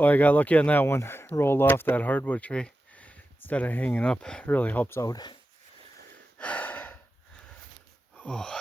Oh, I got lucky on that one. Rolled off that hardwood tree instead of hanging up. Really helps out. Oh.